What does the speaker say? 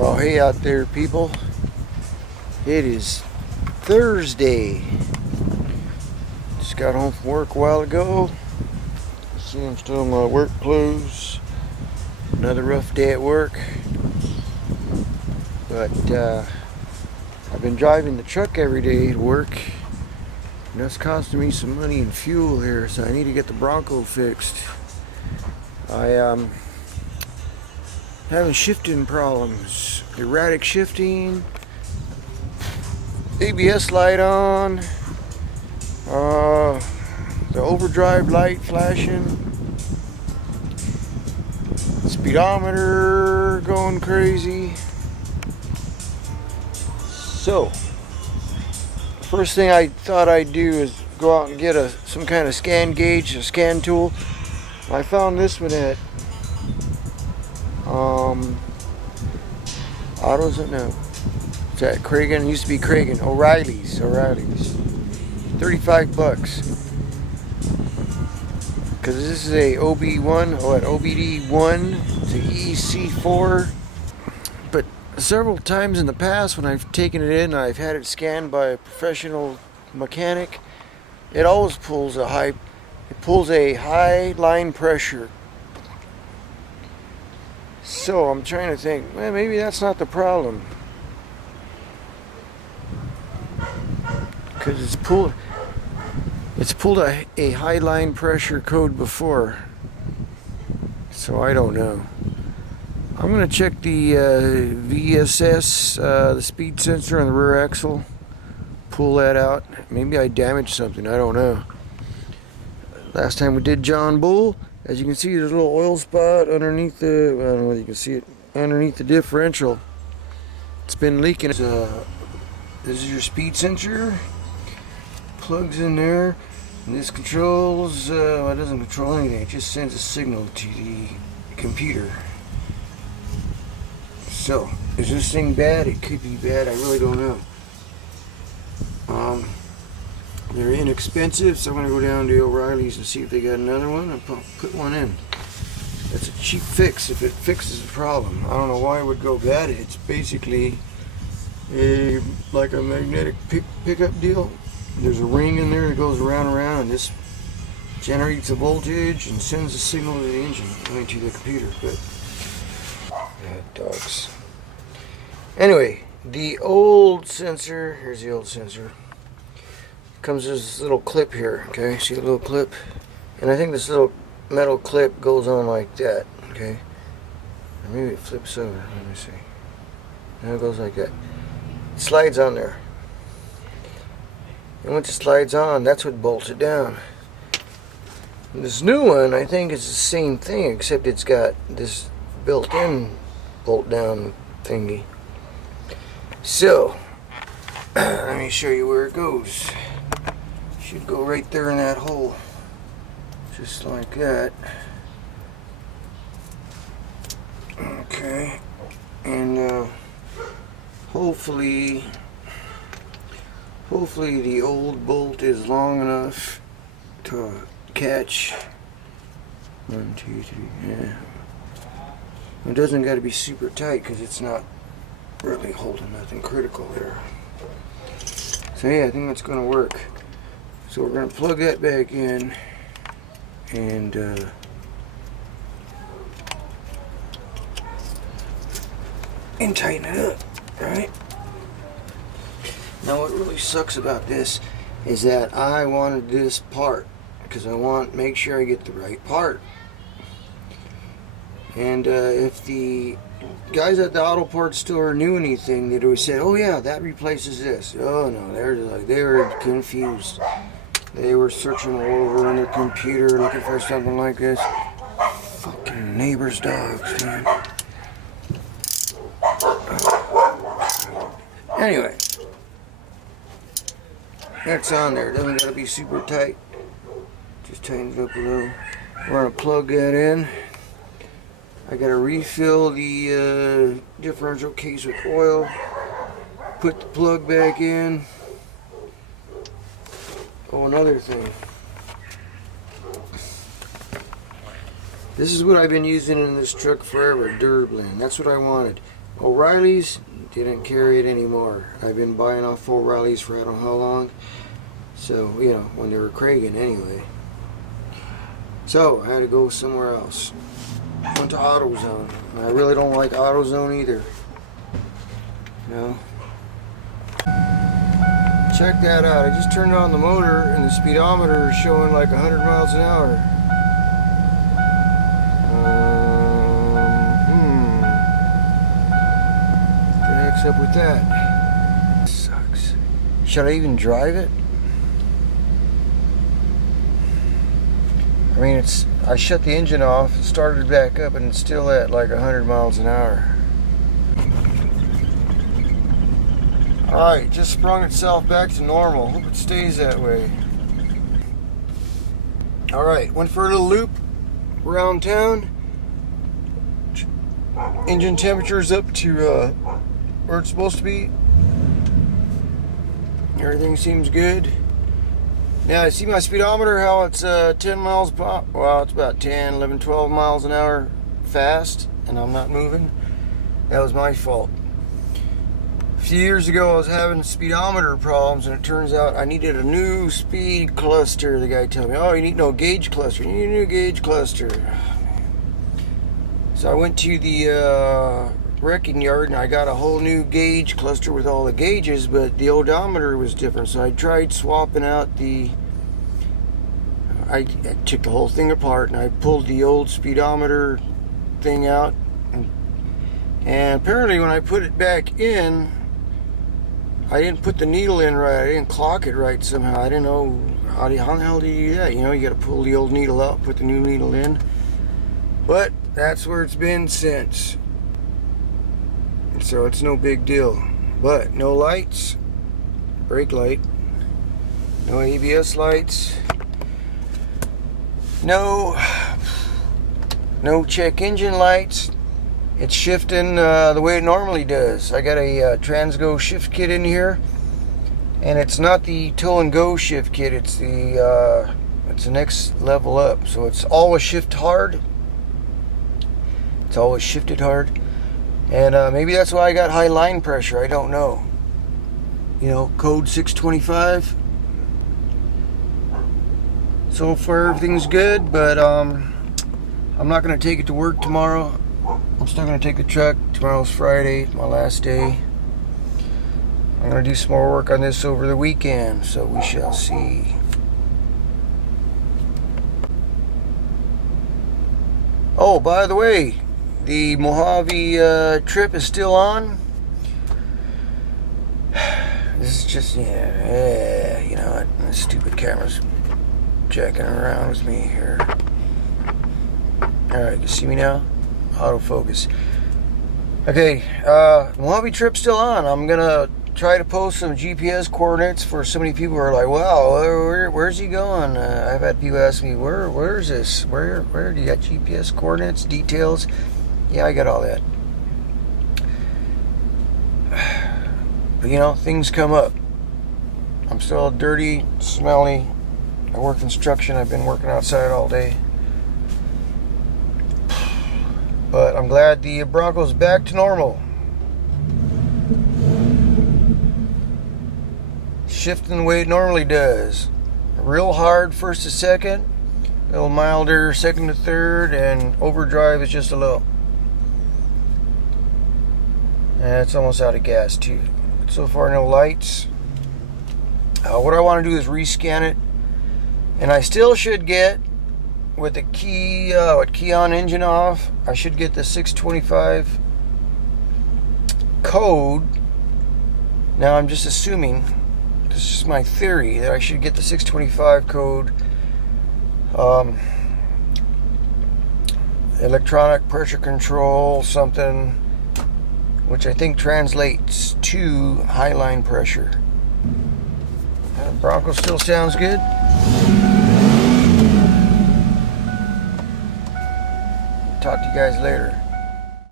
Well, hey out there, people. It is Thursday. Just got home from work a while ago. See, I'm still in my work clothes. Another rough day at work. But I've been driving the truck every day to work. And that's costing me some money in fuel here, so I need to get the Bronco fixed. Having shifting problems, erratic shifting, ABS light on, the overdrive light flashing, speedometer going crazy. So, first thing I thought I'd do is go out and get some kind of scan gauge, a scan tool. I found this one at Autos, no, it's at Cragen. It used to be Cragen. O'Reilly's. 35 bucks. Because this is a OBD1 to EEC-IV. But several times in the past when I've taken it in, I've had it scanned by a professional mechanic. It always pulls a high line pressure. So I'm trying to think, well, maybe that's not the problem, because it's pulled a high line pressure code before, so I don't know. I'm gonna check the VSS, the speed sensor on the rear axle, pull that out. Maybe I damaged something, I don't know. Last time we did John Bull, as you can see, there's a little oil spot underneath the, I don't know whether you can see it, underneath the differential. It's been leaking. This is your speed sensor. Plugs in there. And this controls, well, it doesn't control anything. It just sends a signal to the computer. So, is this thing bad? It could be bad. I really don't know. They're inexpensive, so I'm going to go down to O'Reilly's and see if they got another one and put one in. That's a cheap fix if it fixes the problem. I don't know why it would go bad. It's basically like a magnetic pickup deal. There's a ring in there that goes around and around, and this generates a voltage and sends a signal to the engine, I mean to the computer. But dogs. Anyway, the old sensor, here's the old sensor. Comes with this little clip here, okay? See the little clip? And I think this little metal clip goes on like that, okay? Or maybe it flips over, let me see. And it goes like that. It slides on there. And once it slides on, that's what bolts it down. And this new one, I think, is the same thing, except it's got this built-in bolt-down thingy. So, let me show you where it goes. Should go right there in that hole, just like that. Okay, and hopefully the old bolt is long enough to catch. 1, 2, 3. Yeah, it doesn't got to be super tight because it's not really holding nothing critical there. So yeah, I think that's going to work. So we're going to plug that back in and tighten it up, right? Now what really sucks about this is that I wanted this part because I want to make sure I get the right part. And if the guys at the auto parts store knew anything, they'd always say, oh yeah, that replaces this. Oh no, they were confused. They were searching all over on their computer looking for something like this. Fucking neighbor's dogs, man. Anyway, that's on there. It doesn't gotta be super tight. Just tighten it up a little. We're gonna plug that in. I gotta refill the differential case with oil. Put the plug back in. Oh, another thing. This is what I've been using in this truck forever, Durblend. That's what I wanted. O'Reilly's didn't carry it anymore. I've been buying off O'Reilly's for I don't know how long. So, you know, when they were Kragen anyway. So, I had to go somewhere else. Went to AutoZone. And I really don't like AutoZone either. You know? Check that out. I just turned on the motor and the speedometer is showing like 100 miles an hour. What the heck's up with that? Sucks. Should I even drive it? I mean, I shut the engine off, started it back up, and it's still at like 100 miles an hour. Alright, just sprung itself back to normal. Hope it stays that way. Alright, went for a little loop around town. Engine temperature's up to where it's supposed to be. Everything seems good. Now, I see my speedometer, how it's 10 miles per hour. Well, it's about 10, 11, 12 miles an hour fast, and I'm not moving. That was my fault. A few years ago, I was having speedometer problems, and it turns out I needed a new speed cluster. The guy told me, oh, you need no gauge cluster. You need a new gauge cluster. So I went to the wrecking yard, and I got a whole new gauge cluster with all the gauges, but the odometer was different. So I tried swapping out the... I took the whole thing apart, and I pulled the old speedometer thing out. And apparently when I put it back in, I didn't put the needle in right. I didn't clock it right somehow. I didn't know how the hell do you do that. You know, you got to pull the old needle out, put the new needle in. But that's where it's been since. So it's no big deal. But no lights, brake light, no ABS lights, no check engine lights. It's shifting the way it normally does. I got a Transgo shift kit in here, and it's not the tow and go shift kit. It's the next level up. So it's always shift hard. It's always shifted hard, and maybe that's why I got high line pressure. I don't know. You know, code 625. So far everything's good, but I'm not going to take it to work tomorrow. I'm still going to take the truck. Tomorrow's Friday, my last day. I'm going to do some more work on this over the weekend, so we shall see. Oh, by the way, the Mojave trip is still on. This is just, yeah, you know what? The stupid camera's jacking around with me here. Alright, you see me now? Autofocus. Okay, Mojave trip's still on. I'm gonna try to post some GPS coordinates for so many people who are like, wow, where's he going? I've had people ask me, where's this? Where do you got GPS coordinates, details? Yeah, I got all that. But you know, things come up. I'm still dirty, smelly. I work construction. I've been working outside all day. But I'm glad the Bronco's back to normal. Shifting the way it normally does. Real hard first to second, a little milder second to third, and overdrive is just a little. And it's almost out of gas too. So far, no lights. What I want to do is rescan it, and I still should get, with the key on engine off, I should get the 625 code. Now I'm just assuming, this is my theory, that I should get the 625 code, electronic pressure control something, which I think translates to high line pressure. Bronco still sounds good. Talk to you guys later.